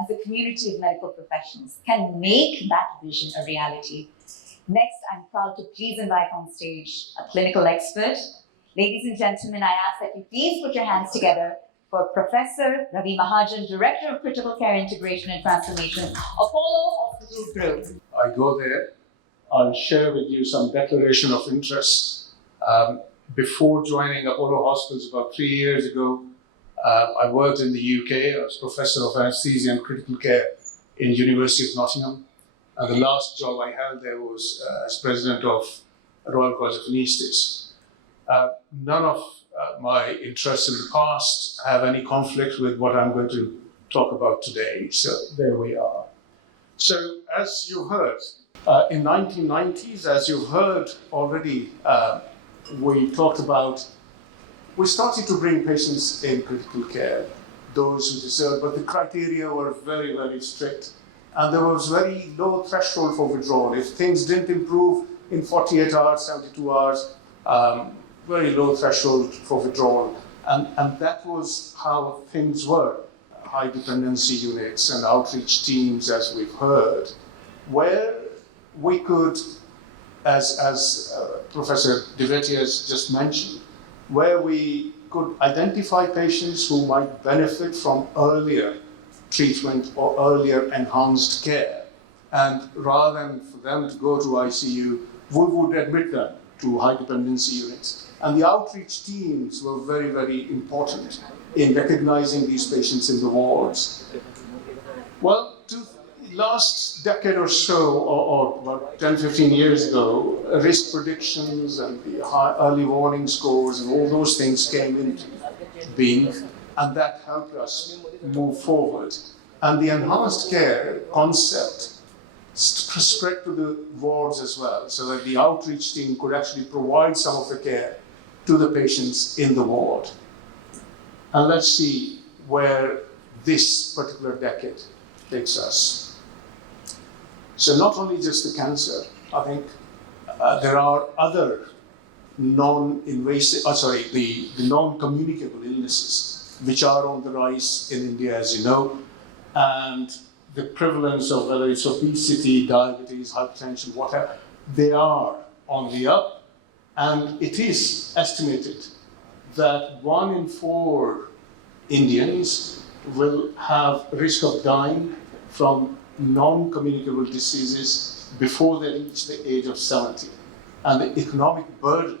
as a community of medical professionals can make that vision a reality. Next, I'm proud to please invite on stage a clinical expert. Ladies and gentlemen, I ask that you please put your hands together for Professor Ravi Mahajan, Director of Critical Care Integration and Transformation, Apollo Hospital Group. I go there, I'll share with you some declaration of interest. Before joining Apollo Hospitals about 3 years ago, I worked in the UK. I was Professor of Anesthesia and Critical Care in University of Nottingham. And the last job I held there was as President of Royal College of Anaesthetists. None of my interests in the past have any conflict with what I'm going to talk about today. So there we are. So as you heard, in 1990s, as you heard already, we started to bring patients in critical care, those who deserve, but the criteria were very, very strict. And there was very low threshold for withdrawal. If things didn't improve in 48 hours, 72 hours, very low threshold for withdrawal. And that was how things were. High dependency units and outreach teams, as we've heard, where we could, as Professor Diveti has just mentioned, where we could identify patients who might benefit from earlier treatment or earlier enhanced care. And rather than for them to go to ICU, we would admit them to high dependency units. And the outreach teams were very, very important in recognizing these patients in the wards. Well, last decade or so, or about 10, 15 years ago, risk predictions and the early warning scores and all those things came into being, and that helped us move forward. And the enhanced care concept spread to the wards as well, so that the outreach team could actually provide some of the care to the patients in the ward. And let's see where this particular decade takes us. So not only just the cancer, I think there are other non-invasive, the non-communicable illnesses, which are on the rise in India, as you know, and the prevalence of whether it's obesity, diabetes, hypertension, whatever, they are on the up, and it is estimated that 1 in 4 Indians will have risk of dying from non-communicable diseases before they reach the age of 70. And the economic burden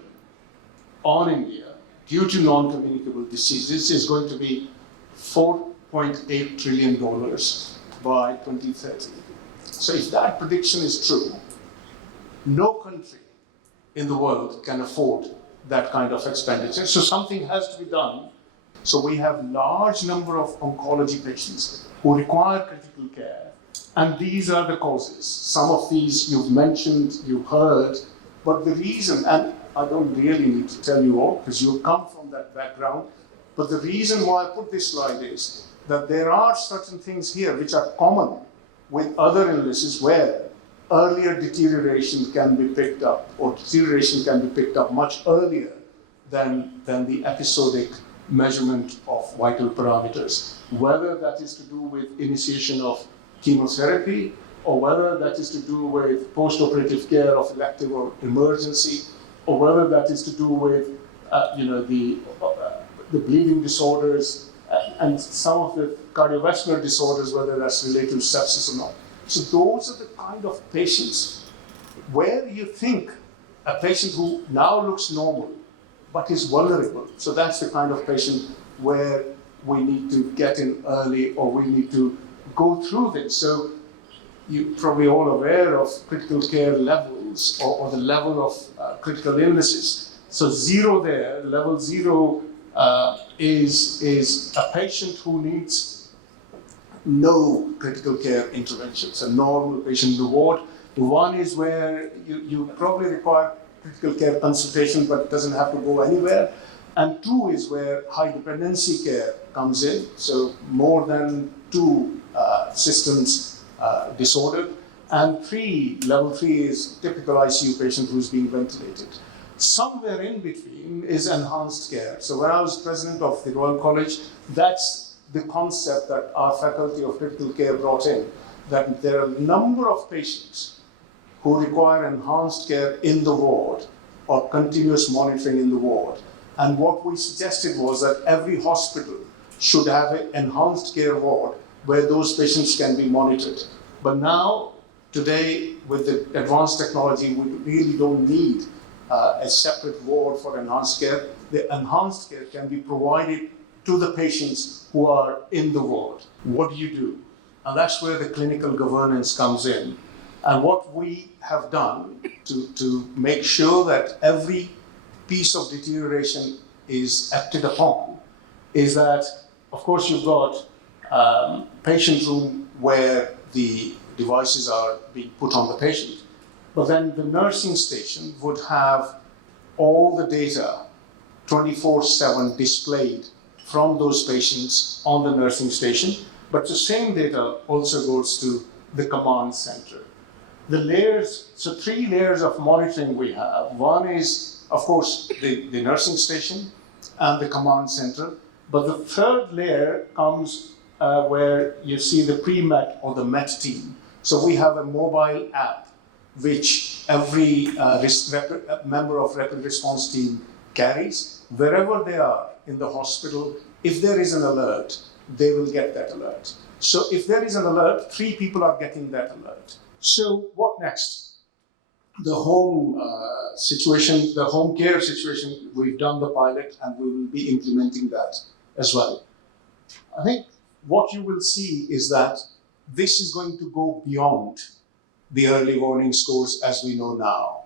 on India due to non-communicable diseases is going to be $4.8 trillion by 2030. So if that prediction is true, no country in the world can afford that kind of expenditure. So something has to be done. So we have large number of oncology patients who require critical care. And these are the causes. Some of these you've mentioned, you've heard, but the reason, and I don't really need to tell you all because you come from that background, but the reason why I put this slide is that there are certain things here which are common with other illnesses where earlier deterioration can be picked up, or deterioration can be picked up much earlier than the episodic measurement of vital parameters, whether that is to do with initiation of chemotherapy, or whether that is to do with post-operative care of elective or emergency, or whether that is to do with the bleeding disorders and some of the cardiovascular disorders, whether that's related to sepsis or not. So those are the kind of patients where you think a patient who now looks normal but is vulnerable. So that's the kind of patient where we need to get in early, or we need to go through this. So you're probably all aware of critical care levels, or the level of critical illnesses. So 0 there, level 0 is a patient who needs no critical care interventions, a normal patient in the ward. 1 is where you probably require critical care consultation, but it doesn't have to go anywhere. And 2 is where high dependency care comes in, so more than 2 systems disordered. And 3, level 3 is typical ICU patient who's being ventilated. Somewhere in between is enhanced care. So when I was president of the Royal College, that's the concept that our faculty of critical care brought in, that there are a number of patients who require enhanced care in the ward or continuous monitoring in the ward. And what we suggested was that every hospital should have an enhanced care ward where those patients can be monitored. But now, today, with the advanced technology, we really don't need a separate ward for enhanced care. The enhanced care can be provided to the patients who are in the ward. What do? And that's where the clinical governance comes in. And what we have done to make sure that every piece of deterioration is acted upon is that, of course, you've got patient room where the devices are being put on the patient, but then the nursing station would have all the data 24/7 displayed from those patients on the nursing station, but the same data also goes to the command center. The layers, so 3 layers of monitoring we have. One is, of course, the nursing station and the command center, but the 3rd layer comes where you see the pre-met or the MET team. So we have a mobile app which every member of rapid response team carries. Wherever they are in the hospital, if there is an alert, they will get that alert. So if there is an alert, 3 people are getting that alert. So what next? The home situation, the home care situation, we've done the pilot and we will be implementing that as well. I think what you will see is that this is going to go beyond the early warning scores as we know now.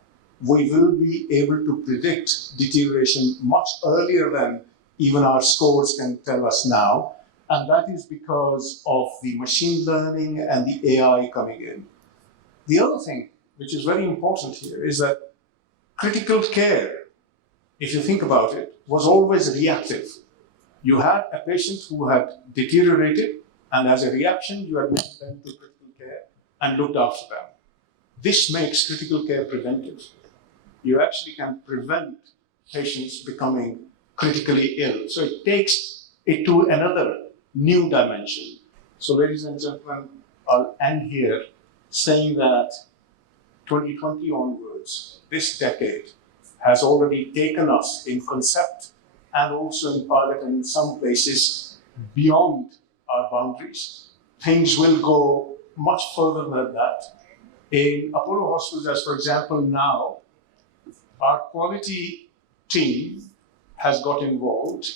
We will be able to predict deterioration much earlier than even our scores can tell us now. And that is because of the machine learning and the AI coming in. The other thing, which is very important here, is that critical care, if you think about it, was always reactive. You had a patient who had deteriorated, and as a reaction, you admitted them to critical care and looked after them. This makes critical care preventive. You actually can prevent patients becoming critically ill. So it takes it to another new dimension. So ladies and gentlemen, I'll end here saying that 2020 onwards, this decade has already taken us in concept and also in pilot and in some places beyond our boundaries. Things will go much further than that. In Apollo Hospitals, as for example, now, our quality team has got involved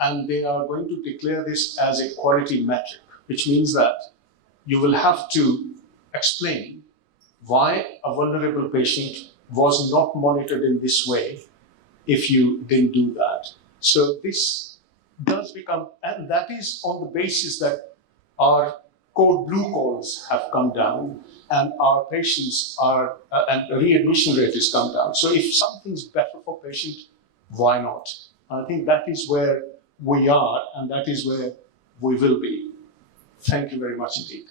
and they are going to declare this as a quality metric, which means that you will have to explain why a vulnerable patient was not monitored in this way if you didn't do that. So this does become, and that is on the basis that our code blue calls have come down and our patients are, and the readmission rate has come down. So if something's better for patient, why not? I think that is where we are and that is where we will be. Thank you very much indeed.